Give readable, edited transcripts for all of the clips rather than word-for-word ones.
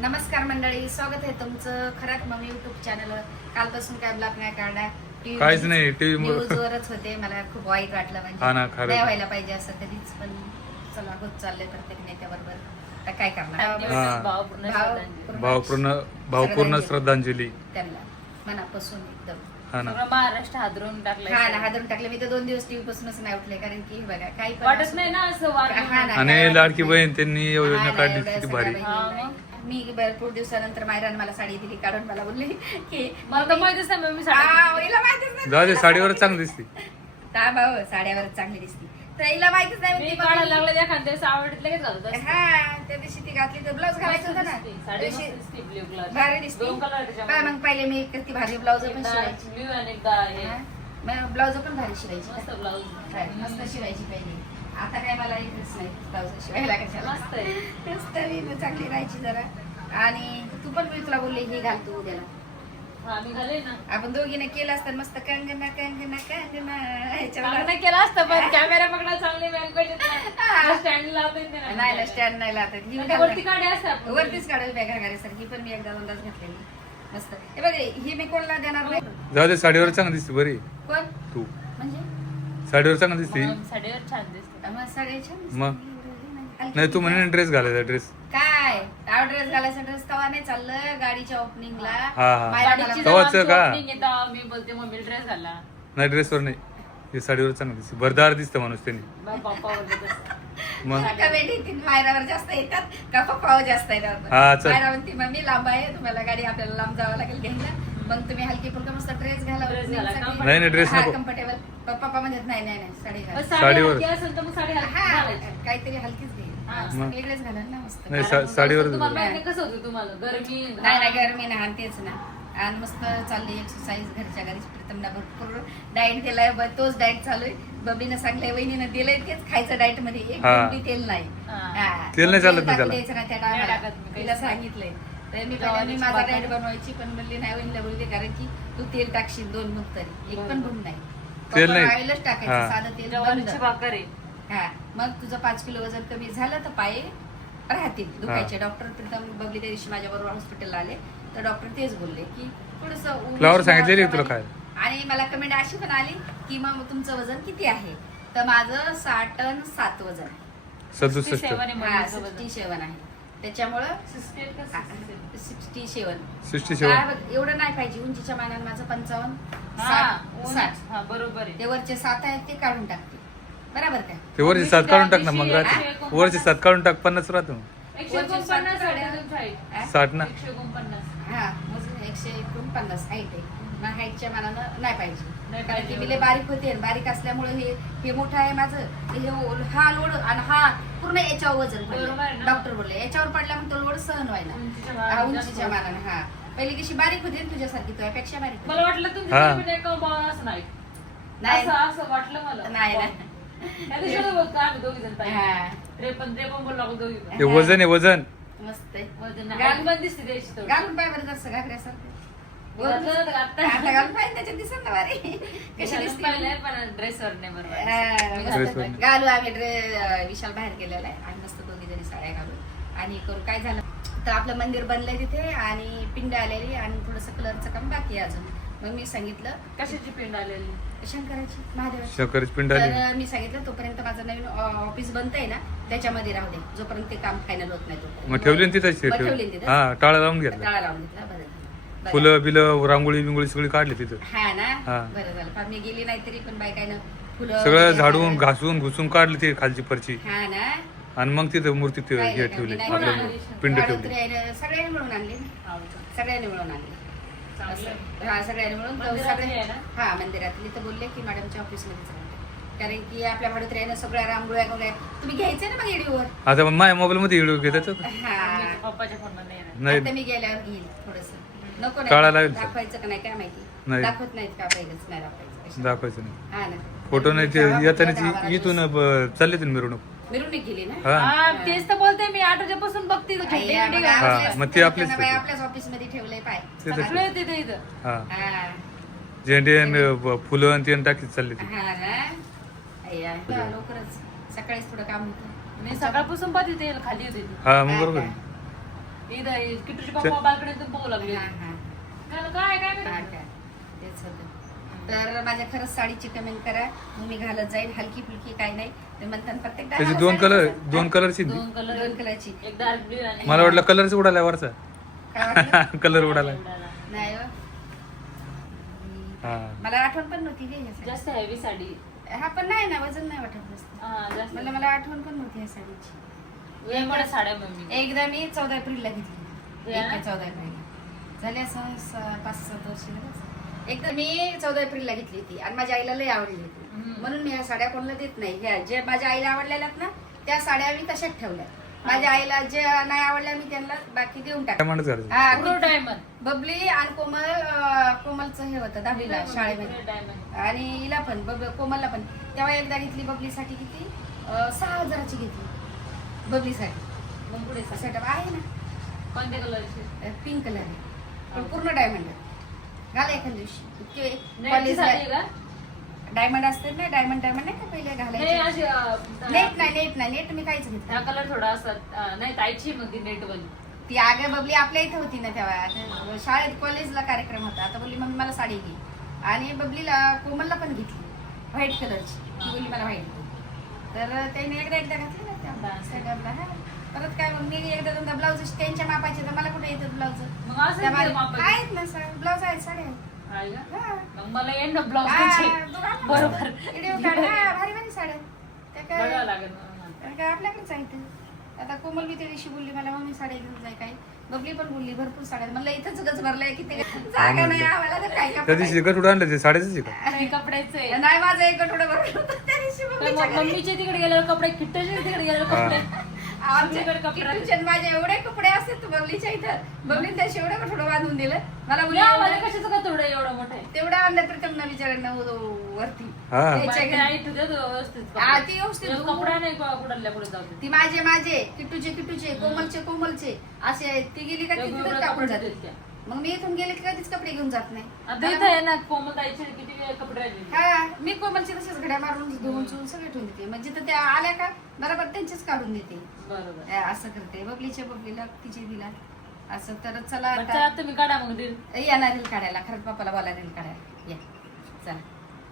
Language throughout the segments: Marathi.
नमस्कार मंडळी, स्वागत आहे तुमचं खरात मम्मी युट्यूब चॅनल. कालपासून काय ब्लॉग नाही काढला, काहीच नाही टीव्ही वरच होते. मला खूप वाईट वाटलं, हा ना, म्हणजे खरंच. नाही व्हायला पाहिजे असं कधीच, पण चला होत चाललंय प्रत्येक नेत्याबरोबर. आता काय करणार, भावपूर्ण श्रद्धांजली त्यांना मनापासून एकदम. हा ना, महाराष्ट्र हादरून टाकलं. हा ना, हादरून टाकले. मी तर 2 दिवस टीव्ही पासूनच नाही उठले, कारण की हे बघा काही पण वाटत असो. नाही ना असं हा ना, आणि काय लाडकी वाटत बहीण नाही. त्यांनी हा योजना ना, काढली एवढ्या किती सगळ्या भारी. बहिणींना. मी भरपूर दिवसानंतर मायराने मला साडी दिली काढून. मला बोलले की मला तर माहितीच नाही मी हिला माहितीच नाही. जाऊ दे, साडीवरच चांगली दिसते. भाऊ साड्यावरच चांगली दिसती, तर हिला माहितीच नाही. म्हणते काढायला मम्मी. लागलं एखाद्या दिवस आवडत लगेच घालत असते. हा, त्या दिवशी ती घातली तर ब्लाऊज घालायचं होतं ना. साडी त्या दिवशी मस्त दिसते, blue color. भारी दिसते. दोन color काय त्याच्यामध्ये. मग पहिले मी किती भारी ब्लाऊज पण एकदा शिवायची. blue आणि एकदा हे. ब्लाऊज पण भारी शिवायची. मस्त ब्लाऊज. मस्त शिवायची पहिले. आता काय मला इंटरेस्ट नाही ब्लाऊज शिवायला. कशाला मस्त आहे. मस्त मी चांगली राहायची जरा. आणि तू पण मी तुला बोलले ही घाल तू उद्याला. हा मी घाले ना. आपण दोघीने केलं असतं मस्त कंगना कंगना कंगना ह्याच्यावर. चांगलं केलं असतं पण कॅमेरा पकडा चांगले बँक पाहिजे स्टँड लावता येते ना. नाही स्टँड नाही लागत. ही आणि त्या वरती काढे असतात आपण. वरतीच काढायला बॅग घालायसारखी. पण मी एकदा दोनदाच घातलेली. मस्त. हे बघ, ही मी कोणाला देणार नाही. जाऊ दे, साडीवर चांगली दिसते बरी. कोण तू म्हणजे साडीवर चांगली दिसते. मग साडीवर छान दिसते. मग साड्या छान दिसतात. मग? हलकी नाही, तू म्हणे ड्रेस घालायचा ड्रेस. काय ड्रेस घालायचा. ड्रेस तवा नाही चाललं गाडीच्या ओपनिंगला. हा. गाडीची कवाचं जेव्हा का? आमची opening येतं, मी बोलते मम्मी ड्रेस घाला. नाही, ड्रेसवर नाही, हे साडीवर चांगली दिसते. भरदार दिसतं माणूस त्यांनी. पप्पा बोलते तसं. मग मायरावर जास्त येतात का पप्पावर जास्त येतात. हा, चल. मायरा म्हणते मम्मी लांब आहे, तुम्हाला गाडी आपल्याला लांब जावं लागेल घ्यायला. मग तुम्ही हलकी फुलका मस्त ड्रेस घाला. Dress घाला, नाही, नाही, dress नको. कम्फर्टेबल. पप्पा म्हणतात नाही नाही नाही साडी घाला. मग साडीवर. हलकी असेल तर मग साडी हलकी हा, घालायची. काहीतरी हलकीच घे. हा. मग? ड्रेस घाला ना मस्त. नाही, कारण साडीवर तुम्हाला माहिती आहे कसं होतं तुम्हाला गरमी नाही नाही गरमी ना, आणि तेच ना. आणि मस्त चालली एक्सरसाइज घरच्या घरीच. प्रीतमला भरपूर डाएट केलाय. तोच डाएट चालू आहे. बबीनं सांगलंय, वहिनीनं दिलंय तेच खायचं डाएट मध्ये. एक हा. कोणती तेल नाही. हा. हा. तेल नाही चालत ना टाकू त्याला. द्यायचं ना त्या नाही टायमाला. टाकत मी, तिला काहीच सांगितलंय. तर मी जवारीची पहिल्यांदा माझा भाकर. डाएट बनवायची, पण म्हणली नाही वहिनीला बोलते, कारण की तू तेल टाकशील 2 मग तरी. एक पण गुण नाही. तेल नाही. ऑइलच टाकायचं, हा. साधं तेल बंद. जवारीची भाकर आहे. हा, मग तुझं 5 किलो वजन कमी झालं तर पाय राहतील दुखायचे. डॉक्टर प्रीतम बबली त्या दिवशी माझ्या बरोबर हॉस्पिटलला आले, तर डॉक्टर तेच बोलले की थोडंसं फ्लावर सांगितलेली तुला काय? आणि मला कमेंट अशी पण आली की मग तुमचं वजन किती आहे, तर माझं 60 आणि 7 वजन आहे. 67. 67 आहे हा, मुलीचं वजन. 67 आहे. त्याच्यामुळं 68 का 67? 67. 67. काय बघ, एवढं नाही पाहिजे. उंचीच्या मानाने माझं 55, हा, 60. हा, बरोबर आहे. ते वरचे 7 आहेत ते काढून टाकते. बरोबर काय? ते वरचे 7 काढून टाक ना, मग राहते. वरचे 7 काढून टाक, 50 राहतो. 149 आहे तुमची height. हा? 60 ना. 149. हा, मग 149 हाईट आहे. मग हाईटच्या मानानं नाही पाहिजे. नाही कारण की पाहिजे. मी लय बारीक होते, आणि बारीक असल्यामुळे हे मोठं आहे माझं. हा लोड आणि हा पूर्ण याच्यावर वजन बरोबर आहे पडलं. ना? डॉक्टर बोलले याच्यावर पडला मग तो लोड सहन व्हायला. उंचीच्या हा, मानाने उंचीच्या जास्त. मानाने. हा, पहिली कशी बारीक होती ना तुझ्यासारखी, तुझ्यापेक्षा बारीक होती. मला वाटलं तुमची हा. जमीन एका बाळा असं नाही. नाही. असं वाटलं मला. नाही नाही. त्या दिवशी होतं बघ, आम्ही दोघी जण पाहिजे. हा, 53 बोललो आपण दोघी पण. हे वजन आहे, वजन. मस्त आहे. वजन घाल- height पण दिसते त्याची थोडी. घालून पाय बरं जसं घागऱ्यासारखं. घातलं होतं का आता? आता घालून पाय त्याच्यात दिसत ना भारी. कशी घालून दिसते. पाहिलंय, पण ड्रेसवर नाही बरोबर. Dress वर नाही. घालू आम्ही विशाल बाहेर गेलेला आहे, आणि मस्त दोघी जणी साड्या घालू. आणि करू काय झालं तर आपलं मंदिर बनलंय तिथे, आणि पिंड आलेली, आणि थोडंसं कलरचं काम बाकी आहे अजून. मग मी सांगितलं कशाची पिंड आलेली? शंकराची, महादेवाची. शंकरची पिंड आली. तर मी सांगितलं तोपर्यंत माझं नवीन ऑफिस बनतंय ना, त्याच्यामध्ये राहू दे, जोपर्यंत ते काम फायनल होत नाही तोपर्यंत. मग ठेवली ना तिथंच मग ठेवली ठेवली. तिथं. हा, टाळा लावून घेतला. टाळा लावून घेतला. बरं झालं. बरं. फुलं बिलं रांगोळी बिंगोळी सगळी काढली तिथं. हा ना, हा. बरं झालं. पण मी गेली नाही तरी पण बायकायनं फुलं सगळं वगैरे झाडून आणलं. घासून घुसून काढली ती खालची फरची, हा ना, आणि मग तिथं मूर्ती काय हे नाही, ठेवली, नाही, आपलं नाही. पिंड झाडं ठेवली. तर सगळ्यांनी मिळून आणली ना. सगळ्यांनी मिळून आणली. चांगलं. हा, सगळ्यांनी मिळून मंदिरातली आहे ना? हा, मंदिरातली. तर बोलले की मॅडमच्या ऑफिसमध्येच राहते, कारण की आपल्या भाडोत्र्यानं सगळ्या रांगोळ्या गोळ्या तुम्ही घ्यायचे ना मग व्हिडिओवर. आता मग माझ्या मोबाईल मध्ये व्हिडिओ घेतात. हा, मी पप्पाच्या फोन मध्ये येणार. नाही, आता मी गेल्यावर घेईल थोडस. नको टाळा नाही लावेल सर. दाखवायचं का नाही काय माहिती. नाही. दाखवत नाहीत का, पहिलेच नाही दाखवायचं कशाला. दाखवायचं नाही. हा ना, फोटो नाही ते तेव्हा येताना दहा बारा इथून दिवस. चालले तुम्ही मिरवणूक. मिरवणूक गेली ना. हा, हा, तेच तर बोलते मी 8 वाजेपासून बघते तो झेंडे आई, बिंडे मग घालून. हा, आपल्याच- मग ते आपलेच त्यांना बाई होते. आपल्याच ऑफिस मध्ये ठेवलंय पाय. ते तसे. सगळे तिथे इथं. हा, हा, झेंडे फुलं आणि ते टाकीत चालले ते. हा ना. अय्या, लवकरच सकाळीच थोडं काम होतं. मी सकाळपासून पाहते ते खाली होते ती. हा, मग बरोबर आहे. इथं किटूचे पप्पा बाल्कनीतून पाहू लागले हा, हा. काय काय हा माहिती? का? तेच होतं. तर माझ्या खरंच साडीची कमेंट करा, मग मी घालत जाईल. हलकी फुलकी काय नाही ते म्हणतात प्रत्येक त्याचे दाराला दोन साडी कलर घालतात. दोन कलरची दोन कलर दोन कलरची. एक डार्क ब्ल्यू आणि मला वाटलं कलरच उडाला वरचा काय वाटलं? कलर उडाला नाही हो. हा मला आठवण पण नव्हती गे ह्या साडीची. जास्त हेवी साडी हा पण नाही ना, वजन नाही वाटत जास्त. हा जास्त मला आठवण पण नव्हती ह्या साडीची. वेगवेगळ्या साड्या मम्मी एकदा मी 14 एप्रिलला घेतली. या? 14 एप्रिल झाले असं 5-7 वर्ष झाले. एकदा मी 14 एप्रिलला घेतली ती आणि माझ्या आईला लई आवडली होती. म्हणून मी ह्या साड्या कोणाला देत नाही. ह्या जे माझ्या आईला आवडलेल्या आहेत ना त्या साड्या मी तशाच ठेवल्या. माझ्या आईला जे नाही आवडल्या मी त्यांना बाकी देऊन टाकल्या. डायमंड करायचं हा, पूर्ण डायमंड बबली आणि कोमलचं हे होतं 10वीला शाळेमध्ये. डायमंड आणि हिला पण कोमलला पण तेव्हा एकदा घेतली बबलीसाठी. किती 6,000ची घेतली बबलीसाठी. मग पुढे सांग. सेटअप आहे ना, कोणत्या कलरची पिंक कलर आहे पण पूर्ण डायमंड आहे. घाला एखाद्या दिवशी इतके नेटची कॉलेजला साडी का डायमंड असते ना, डायमंड नाही का पहिले नाही घालायचे. अशी नेट नाही मी काहीच हा घेतलं. कलर थोडा असत नाही ताईची मग ती नेट वाली ती आगे बबली आपल्या इथं होती ना तेव्हा. आता शाळेत कॉलेजला कार्यक्रम होता. आता बोलली मम्मी मला साडी घे. आणि बबलीला कोमलला पण घेतली व्हाईट कलरची. ती बोलली मला व्हाईट घे. तर त्याने एकदा घातली ना त्या Dance. सेटअपला. हा परत काय मग मी एकदा दोनदा ब्लाऊज त्यांच्या मापाचे, तर मला कुठे येतात ब्लाऊज. मग असं ते मापाचे. आहेत ना ब्लाऊज आहेत साड्या आहेत. आहे का? हा. मग मला येईन ना ब्लाऊज हा, त्याचे तू घाल ना. बरोबर व्हिडिओ काढ. हा, भारी भारी साड्या. त्या बघावं काय लागेल मला. तर काय आपल्याकडेच आहे ते. आता कोमल बी त्या दिवशी बोलली मला मम्मी साड्या घेऊन जाय काय. बबली पण बोलली भरपूर साड्या. म्हणलं इथंच गच भरलंय किती जागा नाही आम्हाला तर काय त्या दिवशी गट आणलं ते साडेच आहे का आणि कपड्याचं आहे नाही माझं एक आठवडा भरलं होतं त्या दिवशी तर बबलीच्या मग घरी. मम्मीच्या तिकडे गेल्यावर कपडे किट्टाच्या तिकडे गेल्यावर कपडे सगळीकडे कपडे राहते. किट्टूचे आणि माझे एवढे कपडे असतात बबलीच्या इथं. बबलीने त्याशी एवढं थोडं बांधून दिलं. मला बोलली या, मला कशाचं का तेवढं एवढं मोठं आहे तेवढं आणलं प्रीतम विचारांना वरती हा त्याच्या बाई, घरी. आई तुझ्या व्यवस्थित हा, कपडे. ती व्यवस्थित तुझ्या कपडा नाही कुडाल्या पुढे जाऊ दे. ती माझे किट्टूचे कोमलचे असे आहेत. ती गेली का ती वेगवेगळे तिथं टाकून कपडे जाते. देत त्या. मग मी इथून गेले की कधीच कपडे घेऊन जात नाही. आता इथं आहे ना कोमल ताईचे किती कपडे राहिले हा मी कोमलचे तसेच घड्या मारून धुवून चुवून सगळे ठेवून देते. म्हणजे तर त्या आल्या का बरोबर त्यांचेच काढून देते. बरोबर असं करते. बबलीला तिचे दिला असं. तर चला बरं, आता चला तुम्ही काढा मग रील. येणार रील काढायला. खरंच पप्पाला बोला रील काढायला. या चला.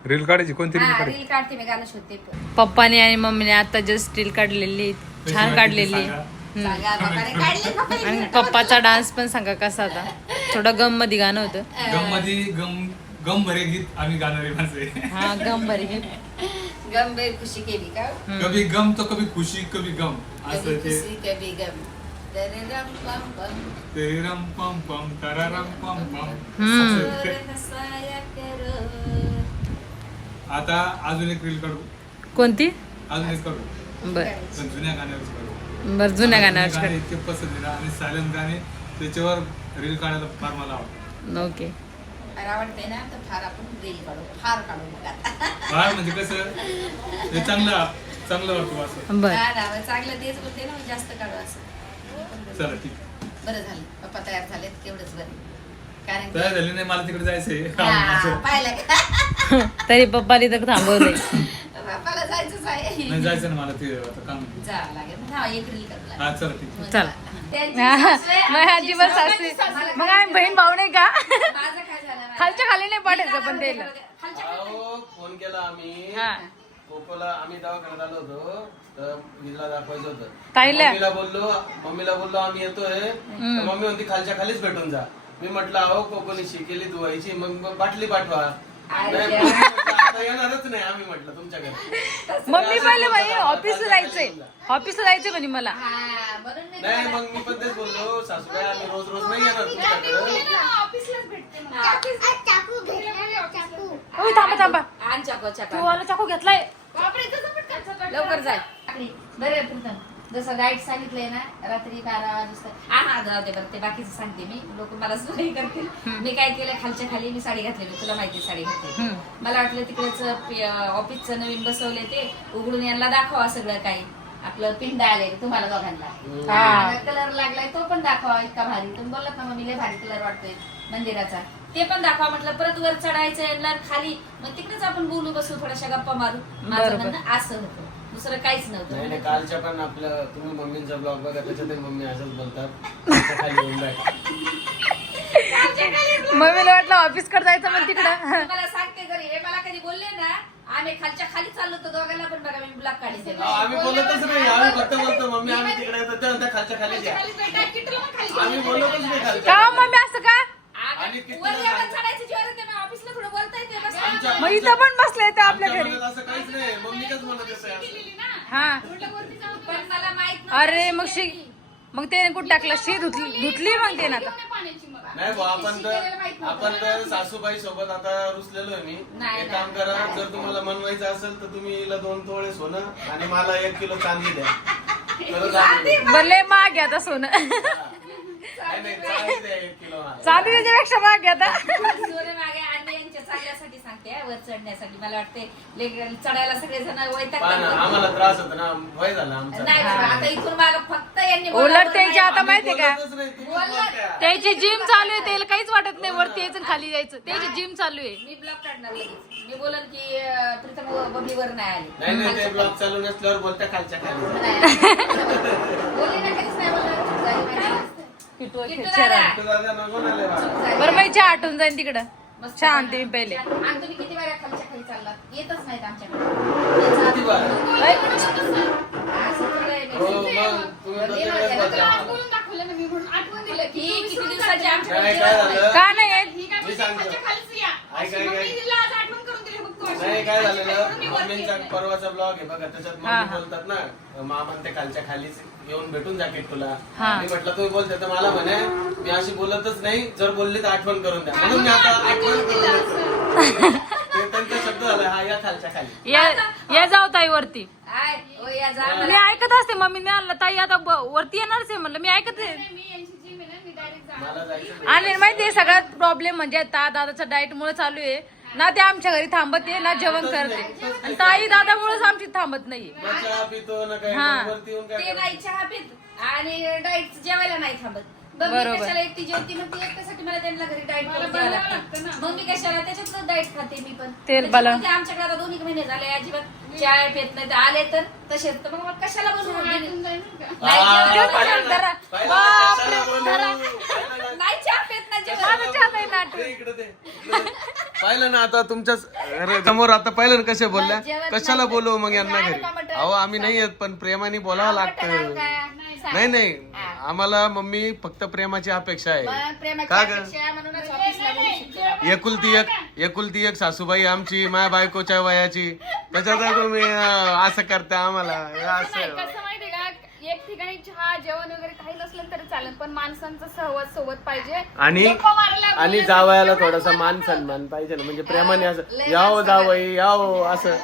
रील काढायची कोणती रील हा काढायची रील काढते मी, गाणं शोधते. पप्पाने आणि मम्मीने आता जस्ट रील काढलेली छान काढलेली सांगा पप्पाने काढली पप्पाने. आणि पप्पाचा डान्स पण सांगा कसा होता थोडं गम मध्ये गाणं होतं गम मध्ये गम भरे गीत आम्ही गाणारे माणसं हा गम भरी गंभीर खुशी केली का. कभी गम तो कभी खुशी कभी गम कभी असं ते खुशी कभी गम. दरे रम पम पम. ते रम पम पम तरारम पम पम हम्म. असं ते. हसाया करो. आता अजून एक रील काढू कोणती अजून एक काढू बर पण जुन्या गाण्यावर काढू बर जुन्या गाणे गाण्यावर इतके पसंत आहे आणि सायलेंट गाणे त्याच्यावर रील काढायला फार मला आवडतं ओके फार आवडते ना तर फार आपण रील काढू. फार काढू मग आता. फार म्हणजे कसं ते चांगलं वाटतं असं बर हा ना, चांगलं तेच बोलते ना, जास्त काढू असं. चला ठीक बरं झालं पप्पा तयार झालेत तेवढंच बरं. कारण तयार की झाली नाही मला तिकडे जायचंय हा, पाहिलं का तरी पप्पाने तर थांबवलंय पप्पाला जायचंच आहे. नाही जायचं ना मला ते आता काम आहे. जावं लागेल. हा एक रील करू लागेल. हा चला ठीक आहे. चला. त्यांची सासू आहे, मग आमची अजिबात सासू. सासू मग आम्ही बहीण भाऊ नाही का माझं काय झालं खालच्या खाली नाही पाठायचं पण त्याला खालच्या अहो, फोन केला आम्ही हा कोकोला आम्ही दवाखान्यात आलो होतो तर हिला दाखवायचं होतं ताईला? मम्मीला बोललो आम्ही येतोय तर मम्मी म्हणती खालच्या खालीच भेटून जा. मी म्हटलं अहो कोकोनी शिकेली धुवायची मग बाटली पाठवा. अरे नाही, मम्मी म्हटलं, आता येणारच नाही आम्ही म्हटलं तुमच्याकडे. मम्मी पहिले म्हणे ऑफिसला जायचंय म्हणे मला हा, म्हणून मी नाही मग मी पण तेच बोललो सासूबाई आम्ही रोज नाही येणार तुमच्याकडे. ऑफिसलाच भेटते मग. ओय थांबा आण चाकू, चाकू. तू वाला चाकू घेतलाय लवकर जाय. बरं प्रीतम जसं डाएट सांगितलंय ना रात्री 12 वाजता. हा जाऊ दे बरं ते बाकीचं सांगते मी. लोक मला सोयी करतील. मी काय केलं खालच्या खाली मी साडी घातलेली. तुला माहिती साडी घातली. मला वाटलं तिकडेच ऑफिसचं नवीन बसवले ते उघडून यांना दाखवा सगळं काही. आपलं पिंड आले तुम्हाला दोघांना. कलर लागलाय तो पण दाखवा इतका भारी. तुम्ही बोललात ना मग मी लय भारी कलर वाटतोय मंदिराचा. ते पण दाखवा म्हटलं. परत वर चढायचं यांना खाली मग तिकडेच आपण बोलू बसू थोड्याशा गप्पा मारू. माझं म्हणणं असं होतं. दुसरं काहीच नाही नव्हतं. नाही, कालच्या पण आपलं तुम्ही मम्मींचा ब्लॉग बघा, त्याच्यात मम्मी असंच बोलतात खालच्या खाली येऊन बैठ. मम्मीला वाटलं ऑफिस कडे जायचं पण तिकडं. मला सांगते घरी हे मला कधी बोलले ना, आम्ही खालच्या खाली चाललो तर दोघांना पण बघा मी ब्लॉक काढते. आम्ही बोलतच नाही, आम्ही फक्त बोलतो मम्मी आम्ही तिकडे येतो, ते म्हणतात खालच्या खाली या. आम्ही बोलतच नाही खालच्या का खाली. मम्मी असं का? आणि किती वर जण यावं चढायचं जीवावर येते, मग ऑफिसला थोडं बोलता येते बस. आमच्या- मग इथं पण बसले तर आपल्या आमच्या घरी. मनात असं काहीच नाही, मम्मीच म्हणत असं असं. हा पण मला माहित नव्हतं. अरे मग ते कुठं टाकलं शी धुतली मग ते ना आता. नाही भाऊ, आपण तर सासूबाई सोबत आता रुसलेलो आहे मी. नाही, एक काम करा, जर तुम्हाला मनवायचं असेल तर तुम्ही हिला 2 तोळे सोनं आणि मला 1 किलो चांदी द्या. खरं चांदी द्या. भले माग घ्या आता सोनं. नाही नाही, चांदी द्या 1 किलो मला. चांदी त्याच्यापेक्षा माग घ्या आता. सोने मागे आणि यांच्या चांगल्यासाठी सांगते हा, वर चढण्यासाठी. मला वाटते चढायला सगळे जण पहा ना, वैतागतात. आम्हाला त्रास होतो ना, भय झाला आमचा. नाही बाबा, आता इथून मागं फक्त यांनी उलट बोलावं त्याच्या नाही. आता माहितीये का, बोलतच नाही, तुम्ही बोलत्या. त्याची जिम चालू आहे, त्याला काहीच वाटत नाही वरती यायचं आणि खाली जायचं. त्याची जिम चालू आहे. मी ब्लॉक काढणार लगेच. मी बोलन की प्रीतम बबलीवर नाही आली. नाही नाही, ते ब्लॉग चालू नसल्यावर बोलत्या खालच्या खाली. बोलली ना, कधीच नाही बोलणार. झाली माहिती नसते. किट्टू दादा. तू दादा नको ना लय बाबा. बरं मग चहा आठवून जाईन तिकडं. मस्त शांत बघा. पहिले. आणि तुम्ही किती वेळा खालच्या खाली चाललात? येतच नाहीत आमच्याकडे. किती बार? असं थोडं आहे हो मी. मग तुम्ही तर प्रत्येक येणार वेळेस त्याला. बोलता. ही किती दिवसाची आमच्या काय काय झालं? का नाही येत? मी सांगतो. नाही काय झालेलं, मम्मींचा परवाचा ब्लॉग आहे बघा, त्याच्यात हा, मम्मी हा. बोलतात ना, मामा ते खालच्या खालीच येऊन भेटून जा तुला. हा. मी म्हटलं तुम्ही बोलते तर मला म्हणे मी अशी बोलतच नाही, जर बोलली तर आठवण करून द्या, म्हणून मी आता आठवण करून देतो. ते त्यांचा शब्द झाला, हा या खालच्या खाली. या जाऊ ताई वरती. आय, ओ या जा. मी ऐकत असते मम्मी आणलं ताई आता वरती येणारच आहे म्हणलं. मी ऐकत आहे. मला जायचं आणि माहितीये सगळ्यात प्रॉब्लेम म्हणजे आता दादाचा डाएट मुळे चालू आहे ना, ते आमच्या घरी थांबते ना जेवण करते, आणि ताई दादामुळेच आमची थांबत नाहीये. ना चहा पितो ना काही, हा. मग वरती येऊन काय ते करायचं? नाही चहा पित आणि डाएट जेवायला नाही थांबत. बघ मी बरोबर. कशाला एकटी जेवती, मग ती एकट्यासाठी मला त्यांना घरी डाएट करून द्यावं लागतं. मग मी कशाला त्याच्यातच डाएट खाते मी पण. तेल बाला. त्याच्यामुळे ते आमच्याकडे आता 2 महिने झाले अजिबात चाय पित नाही. ते आले तर तसेच, तर मग कशाला बनवून हा, नाही पाहिलं ना? धरा. पाहिलं ना? कशाला बोलू? धरा. पाहिलं ना? नाही चहा पित नाही जेवण. माझं चहा नाही ना आठवत. ते इकडे ते. पाहिलं ना आता तुमच्या समोर, आता पाहिलं ना कसे बोलल्या, कशाला बोलू मग यांना घरी. अहो आम्ही नाही येत, पण प्रेमाने बोलावं लागतं. नाही नाही, आम्हाला मम्मी फक्त प्रेमाची अपेक्षा आहे. का ग? म्हणूनच ऑफिसला बोलू शकतो. एकुलती एक सासूबाई आमची, माझ्या बायकोच्या वयाची, त्याच्यात तुम्ही असं करता आम्हाला असं. कसं माहितीये का, एक ठिकाणी चहा जेवण वगैरे काही नसलं तरी चालेल, पण माणसांचा सहवास सोबत पाहिजे. आणि गप्पा मारायला आणि बोलायला जावयाला एवढं थोडासा मान महत्वाचं. सन्मान पाहिजे ना, म्हणजे प्रेमाने असं लय यावं माणसं जावई यावं असं.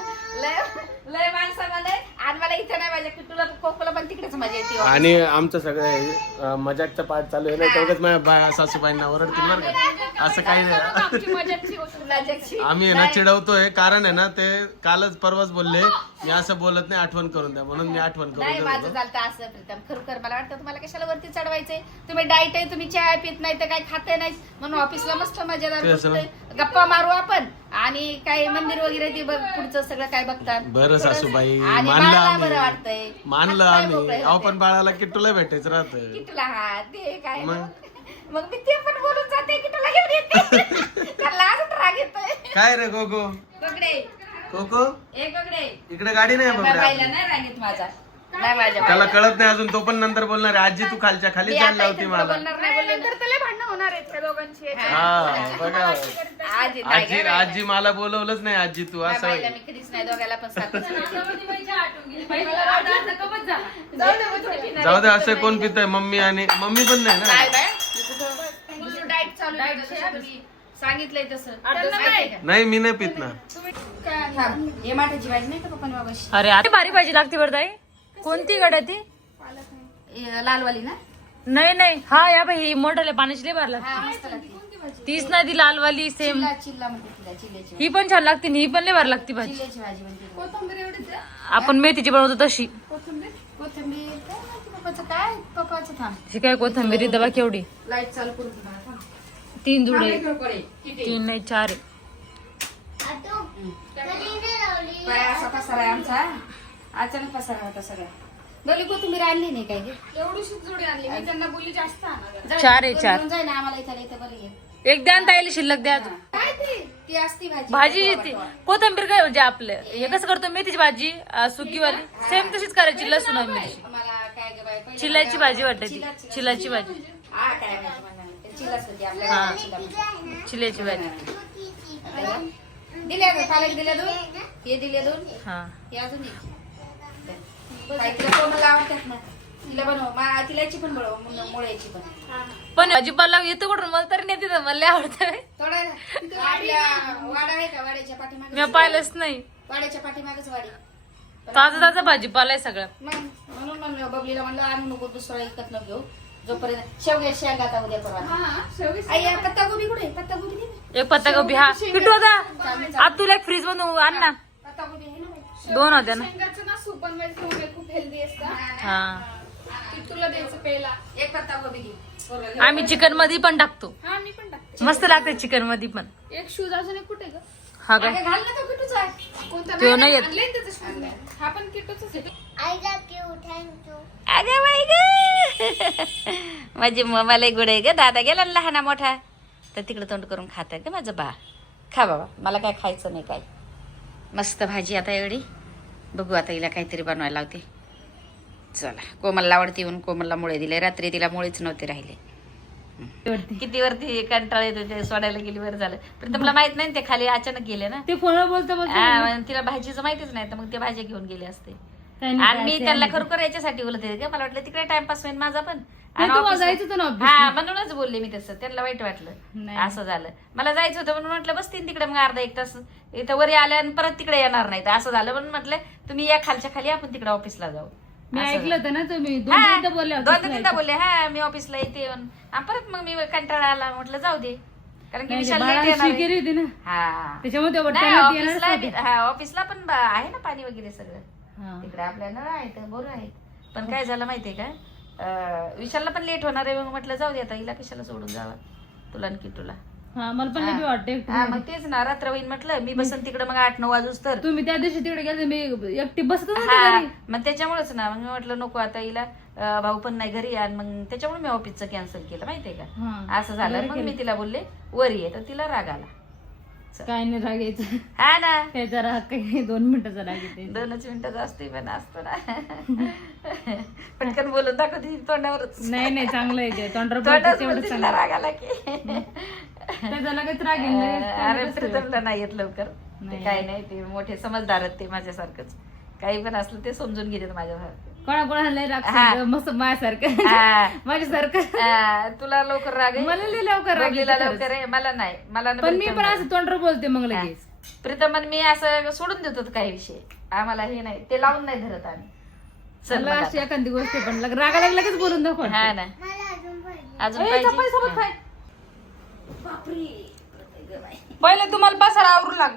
लय माणसामध्ये आणि मला इथं नाही पाहिजे की तुला कोकोला पण तिकडेच मजा येते. आणि आमचं सगळं मजाकचा पाठ चालू आहे ना, तेवढंच माझ्या सासूबाईंना ओरडतील बरं का, असं काही नाही. आमची मजाची गोष्ट. मजाची. आम्ही आहे ना चिडवतोय, कारण आहे ना ते कालच परवाच बोलले मी असं बोलत नाही, आठवण करून द्या, म्हणून मी आठवण करून नाही देत माझं होतो. चालतं असं प्रीतम. खरोखर मला वाटतं तुम्हाला कशाला वरती चढवायचंय. तुम्ही डाएट आहे, तुम्ही चहा पित नाही तर काही खाते नाही, म्हणून ऑफिसला मस्त मजेदार तेच ना. बसतोय. गप्पा मारू आपण आणि काही मंदिर वगैरे ते बघ, पुढचं सगळं काय बघतात. बरं सासूबाई, आणि मानलं मला आम्ही. बरं वाटतंय. मानलं हातपाय आम्ही, मोकळे अहो होते. पण बाळाला किट्टूला भेटायचं राहतं. किटूला हा ते काय मग? मग मी ते पण बोलून जाते किटूला घेऊन येते. त्याला अजून राग येतोय. काय रे गोगो बघडे कोको, ए बघडे इकडे गाडी नाही बघ बाईला नाही राग येत माझा. नाही माझ्या त्याला बाईला. कळत नाही अजून, तो पण नंतर बोलणार आहे, आजी तू खालच्या खाली मी जायला आता लावती इथं मला. बोलणार नाही बोलले नंतर त्याला भांडणं होणार आहेत त्या दोघांची. हा बघा, आजी नाही आजी गं बाईला. आजी मला बोलवलंच नाही, आजी तू नाही असं बाईला आहे. मी कधीच नाही दोघायला पण सारखंच करते. जाऊ दे, असं कोण पितय, मम्मी आणि मम्मी पण नाही काय ना. बाय दुसरं डाएट चालू आहे जसं तुम्ही सांगितलंय तसं. नाही. नाही मी नाही पित ना. थांब. हे माठाची भाजी नाही का पप्पा बाबाशी? अरे आता भारी भाजी लागते बरं ताई. कोणती गड्या ती? लालवाली ना? नाही नाही, हा या बाई ही मोठ्याला पाण्याची लय भारी लागते. हा मस्त लागते. तीच ना ती लालवाली सेम. चिल्ला चिल्ला म्हणते तिला, चिल्ल्याची ही पण छान लागते आणि ही पण लय भारी लागते भाजी. चिल्ल्याची भाजी म्हणते. कोथिंबीर एवढीच आहे. आपण मेथीची बनवतो तशी. कोथिंबीर कोथिंबीर काय माहिती पप्पाचं काय? पप्पाचं थांब. ही काय कोथंबिरी दबा केवढी? लाईट चालू करून दे मला, थांब. 3 जुडे, 3 नाही 4 आहे. काय असा पसारा आहे आमचा. अचानक पसारा होता सगळा. डोली कोथिंबीर आणली नाही काय गे? एवढीशी जोडी आणली मी त्यांना बोलली जास्त आणा जरा. जाऊ, 4 आहे, दोन 4. घेऊन जाय ना आम्हाला इथं बरं घे. एक द्या आणि ताईला शिल्लक द्या अजून. काय ती असती भाजी ती कोथिंबीर काय म्हणजे आपलं हे कसं करतो मेथीची भाजी सुकीवाली सेम तशीच करायची लसूण आणि मिरची. मला काय ग बाई पहिलं चिलाची भाजी वाटते ती चिला- चिलाची भाजी हा काय माहिती मला. चिलाच होती आपल्या हा. चिला म्हणजे. चिल्याची भाजी आता हे दिल्या ग, पालक दिल्या 2, हे दिल्या 2, हा. हे अजून एक. काय तिला कोणाला आवडतात ना तिला बनव तिलाची पण बनव मुळ्याची पण. पण भाजीपाला येतो कुठून मला तरी नाही तिथं मला लय आवडतं. थोडा आपल्या वाडा आहे का वाड्याच्या पाठीमागे? मी पाहिलंच नाही. वाड्याच्या पाठीमागच वाडी. ताजा ताजा भाजीपाला आहे सगळं. मग म्हणून म्हणलं बबलीला म्हणलं आणू नको दुसरा इकत न घेऊ जोपर्यंत शेवग्या शेंगा आता उद्या परवा. हा शेवगी आई पत्ता गोबी कुठे? पत्ता गोबी दे ना. एक पत्ता गोबी हा किटू होता आज तुला एक फ्रीज मधून आण ना. पत्ता गोबी आहे ना बाई? 2 होत्या ना. शेंगाचं ना सूप बनवायचं म्हणजे खूप हेल्दी असतं. हा ती तुला द्यायचं प्यायला. एक पत्ता गोबी घे. पोरगं घे. आम्ही चिकन मध्ये पण टाकतो. हा मी पण टाकते. मस्त लागते चिकन मध्ये पण. एक शूज अजून एक कुठे ग? हा काय अगं घाल ना तो किटूचा आहे. कोणता तो नाही येत. आणलंय त्याचं शूज. हा पण किटोच आहे. अगं बाई ग माझी मम्माला गुड आहे ग. दादा गेला ना लहाना मोठा तर तिकडे तोंड करून खात आहे ग माझं बा. खा बाबा मला काय खायचं नाही काय. मस्त भाजी आता एवढी. बघू आता हिला काहीतरी बनवायला लावते. चला कोमलला आवडते म्हणून कोमलला मुळे दिले. रात्री तिला मुळेच नव्हते राहिले. किती वरती कंटाळा येतो ते सोडायला गेली बरं झालं. पण तुम्हाला माहित नाही ना ते खाली अचानक गेले ना. ते फोनवर बोलता हा, मग तिला भाजीचं माहितीच नाही तर मग ते भाजी घेऊन गेले असते. आणि मी त्यांना खरोखर याच्यासाठी बोलते का मला वाटलं तिकडे टाइमपास होईल माझा पण. आणि office- हा म्हणूनच बोलले मी तसं. त्यांना वाईट वाटलं असं झालं. मला जायचं होतं म्हणून म्हटलं बसतील तिकडे मग अर्धा 1 तास इथं वरी आल्या आणि परत तिकडे येणार नाही. असं झालं म्हणून म्हटलं तुम्ही या खालच्या खाली आपण तिकडे ऑफिसला जाऊ. मी ऐकलं होतं ना तुम्ही हा, 2 बोलले 2-3दा बोलले हा मी ऑफिसला येते येऊन. परत मग मी कंटाळा आला म्हटलं जाऊ दे कारण की विशाल late येणार आहे. होती ना हा त्याच्यामध्ये नाही, ऑफिसला पण आहे ना पाणी वगैरे सगळं. हा. तिकडे आपल्या नळ आहेत बोर आहेत. पण काय झालं माहितीये का विशालला पण लेट होणार आहे. मग म्हटलं जाऊ दे आता हिला कशाला सोडून जावा तुला आणि तुला. हा मला पण नाही वाटते. हा मग तेच ना रात्र होईन म्हटलं मी बसन तिकडे मग 8-9 वाजूच तर. तुम्ही त्या दिवशी तिकडे गेले मी एकटी बसत हा मग त्याच्यामुळेच ना मग मी म्हटलं नको आता हिला भाऊ पण नाही घरी आणि मग त्याच्यामुळे मी ऑफिसचं कॅन्सल केलं माहितीये का. असं झालं मग मी तिला बोलले वरी आहे तर तिला राग आला. काय नाही राग यायचं. हा ना त्याचा राग काही 2 मिनिटाचा राग येते. 2च मिनिटाचं असते पण असतो ना. पटकन बोलून दाखवते तोंडावरच. नाही चांगलं आहे ते तोंडावर तोंडावर तेवढं बोलते, चांगलं. तिला राग आला की त्याचा लगेच राग येईल लगेच. अरे प्रीतमला नाही येत लवकर. ते काय नाही ते मोठे समजदार आहेत ते माझ्यासारखंच. काही पण असलं ते समजून घेतात माझ्यासारखं. कोणाकोणाला लय राग हा. सांगतं, मस्त माझ्यासारखं हा. माझ्यासारखं. तुला लवकर राग आहे? मला लय लवकर राग बबलीला येतो लवकर आहे मला नाही. मला पण मी पण असं तोंडावर बोलते मग लगेच. प्रीतम आणि मी असं सोडून देतो काही विषय. आम्हाला हे नाही ते लावून नाही धरत आम्ही. चल मला मग अशी एखादी गोष्ट पण रागाला लगेच बोलून दाखव. आता. हा ना अजून पाहिजे? सोबत खाय. बापरे पहिले तुम्हाला बसायला आवरू लाग.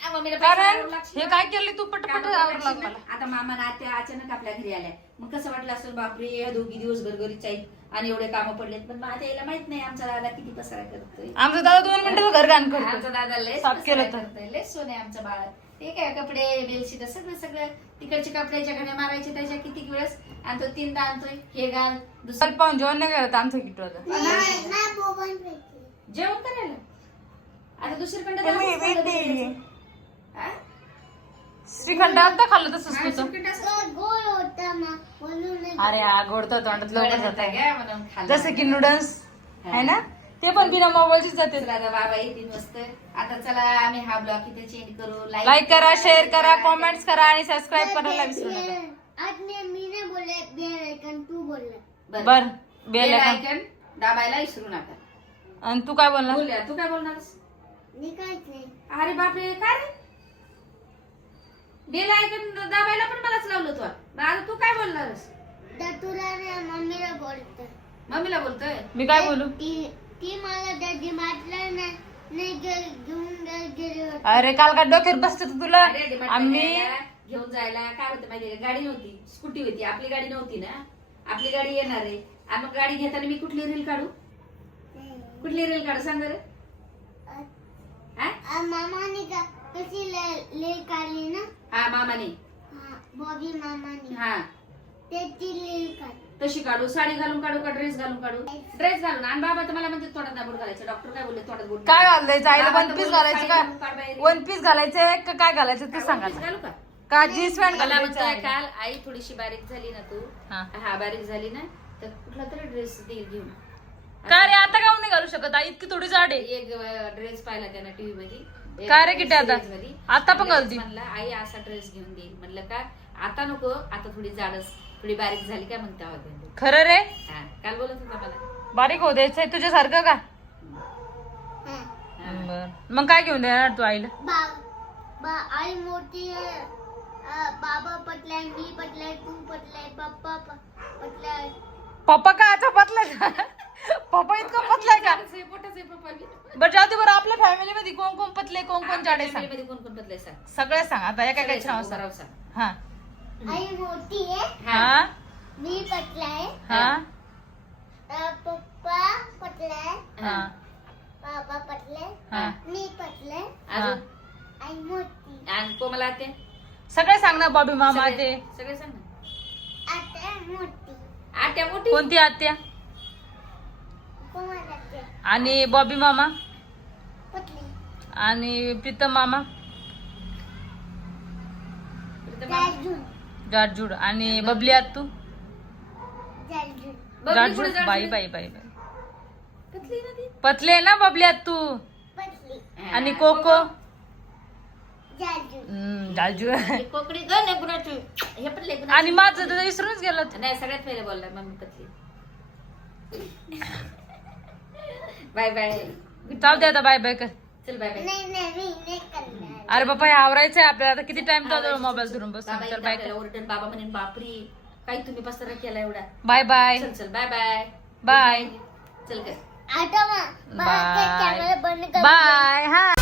मम्मीला कारण हे काय केलं तू पटपट आवरू लाग मला. आता मामा आत्या अचानक आपल्या घरी आल्या मग कसं वाटलं असेल बापरे या दोघी दिवसभर घरीच आहेत आणि एवढे कामं पडलेत. पण माझ्या याला माहित नाही आमचा दादा किती पसारा करतोय. आमचा दादा 2 मिनिटात घर घाण करतो. आमचा दादा लय साफ केलं तर. करतोय लय सोने आमचं बाळ. ते काय कपडे बेलशीट सगळं सगळं तिकडच्या कपड्याच्या घड्या मारायचे त्याच्या किती वेळेस आणि तो 3दा आणतोय हे घाल दुसरं पाहून जेवण नाही करत आमचं किटू आता. जेवण करायला आता दुसरीकडे श्रीखंड आता खाल्लं तसंच तुझं. अरे गोडतो तोंडात लवकर जात जसं की नूडल्स है ना ते पण बिना मोबाईलचीच जाते. बाबा येतील मस्त. आता चला आम्ही हा ब्लॉग इथे चेंज करू. लाईक करा शेअर करा कॉमेंट्स करा आणि सबस्क्राईब करायला विसरू नका. बर बेल आयकन दाबायला विसरू नका. आणि तू काय बोलणार? बोलूया तू काय बोलणार? अरे बापरे काय रे बेल आयकन दाबायला पण मलाच लावलं तू. आता तू काय बोलणारस? मम्मीला बोलतोय मी काय बोलू? ती मला दादी म्हटलं नाही घेऊन गेली. अरे काल काय डोक्यात बसत तुला. अरे डिमांड आम्ही करायला, घेऊन जायला काय होतं माहितीये गाडी नव्हती स्कूटी होती. आपली गाडी नव्हती ना. आपली गाडी येणार आहे आणि मग गाडी घेताना मी कुठली रील काढू? कुठली रील काढू सांग बरं. मामाने कशी ले काढली ना. हा मामाने बॉबी मामाने हा त्याची रील काढ. तशी काढू, साडी घालून काढू का ड्रेस घालून काढू? ड्रेस घालून. आणि बाबा तर मला म्हणते तोंडात नाही बोट घालायचं. डॉक्टर काय बोलले तोंडात बोट काय घालायचं आईला? बाबा वन तर पीस बोलले घालायचं साडी का? घालून काढ बाहेर. वन पीस घालायचंय का काय घालायचं ते सांगा वन पीस घालू का? का जीन्स पॅन्ट मला घालायचं म्हणतोय आहे? काल आई थोडीशी बारीक झाली ना तू, हा. हा बारीक झाली ना तर कुठला तरी ड्रेस देईल घेऊन. का रे आता काऊन नाही घालू शकत आई? इतकी थोडी जाड आहे. एक ड्रेस पाहिला त्यानं टीव्ही मध्ये. काय रे किती आता? series मध्ये. आता पण लगेच घालती? म्हणला आई असा ड्रेस घेऊन देईल. म्हणलं का आता नको, आता थोडी जाडच, थोडी बारीक झाली काय म्हणते आवाज. खरं रे? हा काल बोलत होता मला. बारीक होऊ द्यायचंय तुझ्यासारखं का? हा. बर मग काय घेऊन देणार तू आईला? आई मोठी आहे. बाबा पटलाय, मी पटलाय, तू पटलाय, पप्पा पटलाय. पप्पा का आता पतलाय? पप्पा इतकं पतलाय का? पोटाचे पप्पा बी. बरं जाऊ दे. बरं आपल्या फॅमिली मध्ये कोण कोण पतले कोण कोण जाडे सांग. मध्ये कोण कोण बदलाय सांग. सगळे सांग आता एका काय नाव सगळे सांग. सांग. हा आई मोठी आहे, हा मी पटलाय, हा पप्पा पटलाय, हा बाबा पटलाय, हा मी पटलाय, अजून आई मोठी, आणि कोमला ते सगळे सांग ना. बॉबी मामा ते सगळे सांग ना. आता मोठी, आत्या मोठी. कोणती आत्या कोणाला ते आणि बॉबी मामा पटली, आणि प्रीतम मामा जार्जून, जाडजूड आणि बबली आत्तू जार्जून, जाडजूड. बाई बाई बाई बाई पतली ना ती. पतले ना बबली आत्तू. पटली, आणि कोको जार्जून, जाडजूड. हे कोकडी गण आहे गुणाची. हे पण लय गुणाची. आणि माझं तर विसरूनच गेलं तू. नाही सगळ्यात पहिले बोलला मम्मी पतली. Bye bye. जाऊ दे आता बाय बाय कर. चल बाय बाय. नाही नाही मी नाही करणार. अरे बाबा हे आवरायचंय आपल्याला. आता किती टाइम तो मोबाईल धरून बसून. बाबा तर एकदा बाय आपल्याला ओरडून बाबा म्हणेन बापरी काय तुम्ही पसारा केला एवढा. बाय बाय चल चल बाय बाय. बाय चल कर. आता मग बाय कॅमेरा बंद कर. बाय. हा